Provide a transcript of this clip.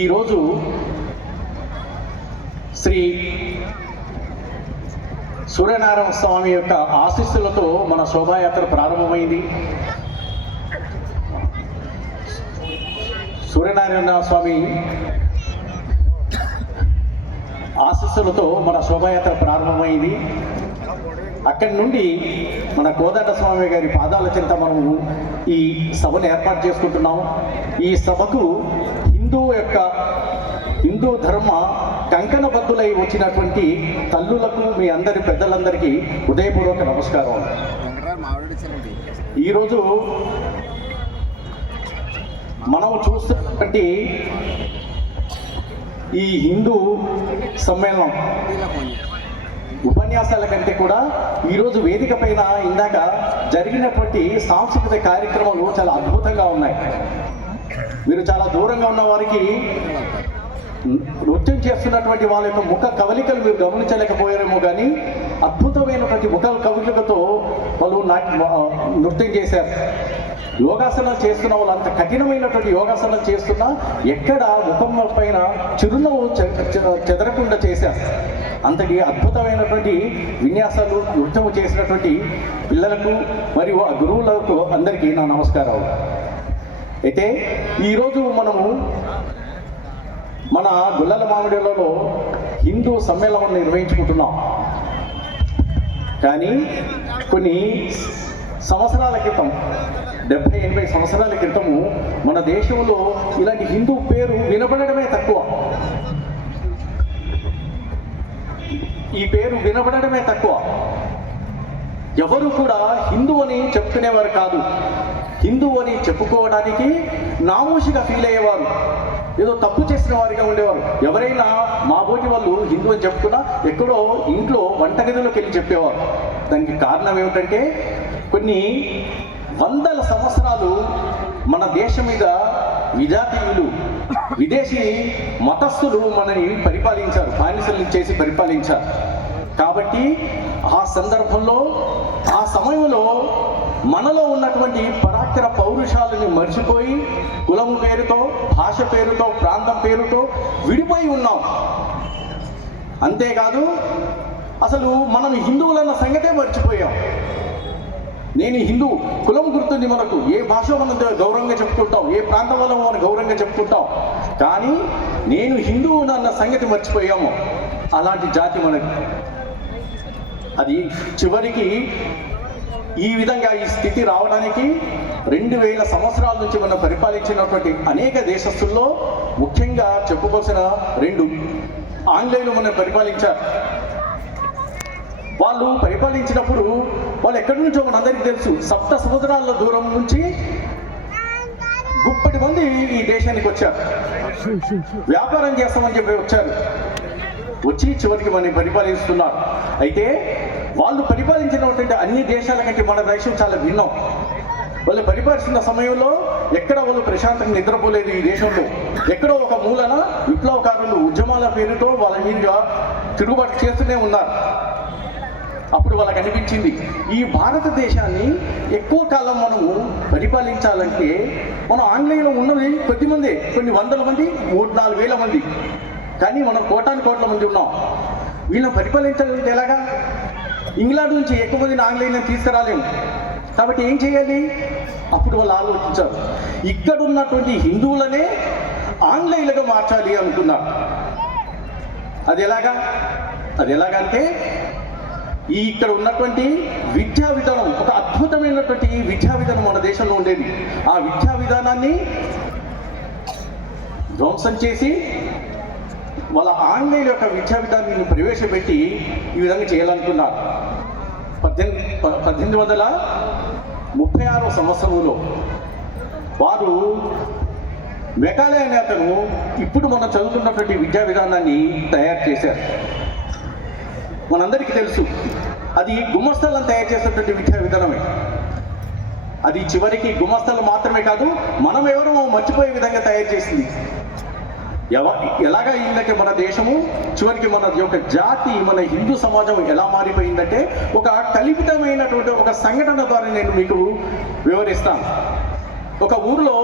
ఈరోజు శ్రీ సూర్యనారాయణ స్వామి యొక్క ఆశీస్సులతో మన శోభాయాత్ర ప్రారంభమైంది. సూర్యనారాయణ స్వామి ఆశీస్సులతో మన శోభాయాత్ర ప్రారంభమైంది. అక్కడి నుండి మన కోదండ స్వామి గారి పాదాల చింత మనము ఈ సభను ఏర్పాటు చేసుకుంటున్నాం ఈ సభకు హిందూ యొక్క హిందూ ధర్మ కంకణబద్దులై వచ్చినటువంటి తల్లులకు మీ అందరి పెద్దలందరికీ హృదయపూర్వక నమస్కారం. ఈరోజు మనం చూస్తున్నటువంటి ఈ హిందూ సమ్మేళనం ఉపన్యాసాల కంటే కూడా ఈరోజు వేదిక పైన ఇందాక జరిగినటువంటి సాంస్కృతిక కార్యక్రమాలు చాలా అద్భుతంగా ఉన్నాయి. మీరు చాలా దూరంగా ఉన్న వారికి నృత్యం చేస్తున్నటువంటి వాళ్ళ యొక్క ముఖ కవలికలు మీరు గమనించలేకపోయారేమో కానీ అద్భుతమైనటువంటి ముఖ కవలికలతో వాళ్ళు నా నృత్యం చేశారు. యోగాసనాలు చేస్తున్న వాళ్ళు అంత కఠినమైనటువంటి యోగాసనాలు చేస్తున్నా ఎక్కడ ముఖం పైన చిరునవ్వు చె- చెదరకుండా చేశారు. అంతటి అద్భుతమైనటువంటి విన్యాసాలు నృత్యము చేసినటువంటి పిల్లలకు మరియు ఆ గురువులకు అందరికీ నా నమస్కారాలు. అయితే ఈరోజు మనము మన గుల్లల మామిడిలలో హిందూ సమ్మేళనం నిర్వహించుకుంటున్నాం. కానీ కొన్ని సంవత్సరాల క్రితం డెబ్బై ఎనభై సంవత్సరాల క్రితము మన దేశంలో ఇలాంటి హిందూ పేరు వినబడమే తక్కువ. ఈ పేరు వినబడమే తక్కువ. ఎవరు కూడా హిందూ అని చెప్పుకునేవారు కాదు. హిందూ అని చెప్పుకోవడానికి నామోషిగా ఫీల్ అయ్యేవారు. ఏదో తప్పు చేసిన వారిగా ఉండేవారు. ఎవరైనా మా బోటి వాళ్ళు హిందూ అని చెప్పుకున్నా ఎక్కడో ఇంట్లో వంటగదిలోకి వెళ్ళి చెప్పేవారు. దానికి కారణం ఏమిటంటే కొన్ని వందల సంవత్సరాలు మన దేశం మీద విజాతీయులు విదేశీ మతస్థులు మనని పరిపాలించారు. బానిసలు చేసి పరిపాలించారు. కాబట్టి ఆ సందర్భంలో ఆ సమయంలో మనలో ఉన్నటువంటి పరాక్ర పౌరుషాలని మర్చిపోయి కులం పేరుతో భాష పేరుతో ప్రాంతం పేరుతో విడిపోయి ఉన్నాం. అంతేకాదు అసలు మనం హిందువులన్న సంగతే మర్చిపోయాం. నేను హిందూ కులం గుర్తుంది మనకు. ఏ భాష మనం గౌరవంగా చెప్పుకుంటాం ఏ ప్రాంతం వల్ల మనం గౌరవంగా చెప్పుకుంటాం. కానీ నేను హిందువునన్న సంగతి మర్చిపోయాము. అలాంటి జాతి మనకి. అది చివరికి ఈ విధంగా ఈ స్థితి రావడానికి రెండు వేల సంవత్సరాల నుంచి మనం పరిపాలించినటువంటి అనేక దేశస్తుల్లో ముఖ్యంగా చెప్పుకోవాల్సిన రెండు ఆంగ్లేయులు మనం పరిపాలించారు. వాళ్ళు పరిపాలించినప్పుడు వాళ్ళు ఎక్కడి నుంచో మనందరికీ తెలుసు సప్త సముద్రాల దూరం నుంచి గుప్పటి మంది ఈ దేశానికి వచ్చారు. వ్యాపారం చేస్తామని చెప్పి వచ్చారు. వచ్చి చివరికి మనం పరిపాలిస్తున్నారు. అయితే వాళ్ళు పరిపాలించినటువంటి అన్ని దేశాల కంటే మన దేశం చాలా భిన్నం. వాళ్ళు పరిపాలిస్తున్న సమయంలో ఎక్కడ వాళ్ళు ప్రశాంతంగా నిద్రపోలేదు ఈ దేశంలో? ఎక్కడో ఒక మూలన విప్లవకారులు ఉద్యమాల పేరుతో వాళ్ళ మీదుగా తిరుగుబాటు చేస్తూనే ఉన్నారు. అప్పుడు వాళ్ళకి అనిపించింది ఈ భారతదేశాన్ని ఎక్కువ కాలం మనము పరిపాలించాలంటే మనం ఆంగ్లేయులో ఉన్నది కొద్ది మంది కొన్ని వందల మంది మూడు నాలుగు వేల మంది. కానీ మనం కోటాను కోట్ల మంది ఉన్నాం. వీళ్ళని పరిపాలించాలంటే ఎలాగా? ఇంగ్లాండ్ నుంచి ఎక్కువ మందిని ఆంగ్లేయులను తీసుకురాలేము కాబట్టి ఏం చేయాలి? అప్పుడు వాళ్ళు ఆలోచించారు. ఇక్కడ ఉన్నటువంటి హిందువులనే ఆంగ్లేయులుగా మార్చాలి అనుకున్నారు. అది ఎలాగా? అది ఎలాగంటే ఈ ఇక్కడ ఉన్నటువంటి విద్యా విధానం ఒక అద్భుతమైనటువంటి విద్యా విధానం మన దేశంలో ఉండేది. ఆ విద్యా విధానాన్ని ధ్వంసం చేసి వాళ్ళ ఆంగ్లేయుల యొక్క విద్యా విధానాన్ని ప్రవేశపెట్టి ఈ విధంగా చేయాలనుకున్నారు. పద్దెనిమిది ప- పద్దెనిమిది వందల ముప్పై ఆరో సంవత్సరంలో వారు మెకాలే అనే అతను ఇప్పుడు మనం చదువుతున్నటువంటి విద్యా విధానాన్ని తయారు చేశారు. మనందరికీ తెలుసు అది గుమ్మస్థలను తయారు చేసినటువంటి విద్యా విధానమే. అది చివరికి గుమస్తలు మాత్రమే కాదు మనం ఎవరో మర్చిపోయే విధంగా తయారు చేసింది. ఎవ ఎలాగ అయిందంటే మన దేశము చివరికి మన యొక్క జాతి మన హిందూ సమాజం ఎలా మారిపోయిందంటే ఒక కల్పితమైనటువంటి ఒక సంఘటన ద్వారా నేను మీకు వివరిస్తాను. ఒక ఊరిలో